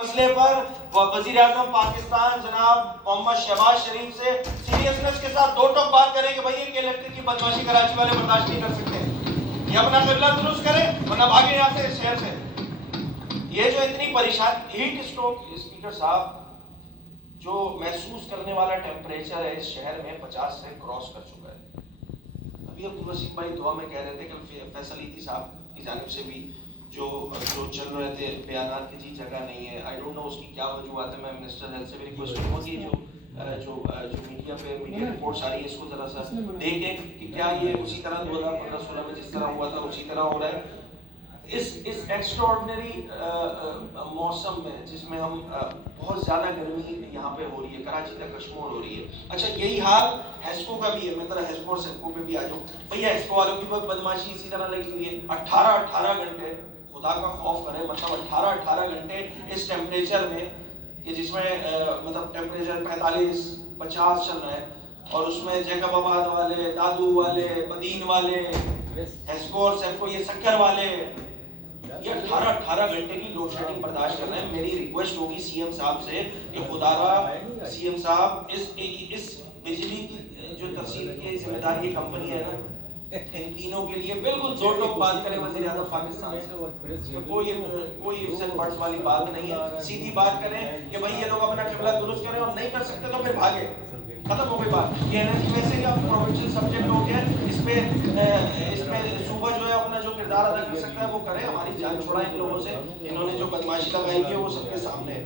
مسئلے پر وزیر اعظم پاکستان جناب محمد شہباز شریف سے سیریسنس کے ساتھ دو ٹوک بات کریں کہ بھائی کہ الیکٹرک کی بدماشی کراچی والے برداشت نہیں کر سکتے، یہ اپنا قبلہ درست کرے ورنہ بھاگے یہاں سے شہر سے۔ یہ جو اتنی پریشان ہیٹ اسٹروک اسپیکر صاحب جو محسوس کرنے والا ٹیمپریچر ہے اس شہر میں 50 سے کراس کر چکا ہے۔ ابھی عبدالوسیم بھائی دعا میں کہہ رہے تھے کہ فیصل ایدھی صاحب کی جانب سے بھی جو چل رہے تھے بیانات کی جی جگہ نہیں ہے، آئی ڈونٹ نو اس کی کیا وجوہات ہے۔ میں منسٹر ہیلتھ سے بھی ریکویسٹ کروں گا کہ جو میڈیا پہ میڈیا رپورٹس آ رہی ہے اس کو ذرا سا دیکھیں کہ کیا یہ اسی طرح 2015-16 میں جس طرح ہوا تھا اسی طرح ہو رہا ہے۔ اس ایکسٹراڈنری موسم میں جس میں ہم بہت زیادہ گرمی یہاں پہ ہو رہی ہے، کراچی تک کشمور ہو رہی ہے۔ اچھا یہی حال ہیسکو کا بھی ہے، میں ذرا ہیسکو اور سیسکو پہ بھی آ جاؤں۔ بھیا ہیسکو والوں کی بدماشی اسی طرح لگی ہوئی ہے، 18 گھنٹے خدا کا خوف کرے، مطلب 18 گھنٹے اس ٹیمپریچر میں کہ جس میں مطلب ٹیمپریچر 45-50 چل رہا ہے، اور اس میں جیکب آباد والے، دادو والے، بدین والے، ہیسکو اور سیسکو یہ سکر والے یہ 18 گھنٹے کی لوڈ شیڈنگ برداشت کر رہے ہیں۔ میری ریکویسٹ ہوگی سی ایم صاحب سے کہ خدا را سی ایم صاحب اس بجلی کی جو تقسیم کی ذمہ داری کمپنی ہے نا، ان تینوں کے لیے بالکل دو ٹوک بات کریں وزیر اعظم پاکستان سے۔ کوئی افسر پارٹس والی بات نہیں ہے، سیدھی بات کریں کہ بھائی یہ لوگ اپنا قبلہ درست کریں اور نہیں کر سکتے تو پھر بھاگے، ختم ہو گئی بات۔ یہ انرجی ویسے ہی اب پروونشل سبجیکٹ ہو گیا، اس پہ صوبہ جو ہے اپنا جو کردار ادا کر سکتا ہے وہ کرے، ہماری جان چھڑائے ان لوگوں سے، انہوں نے جو بدماشی لگائی ہے وہ سب کے سامنے ہے۔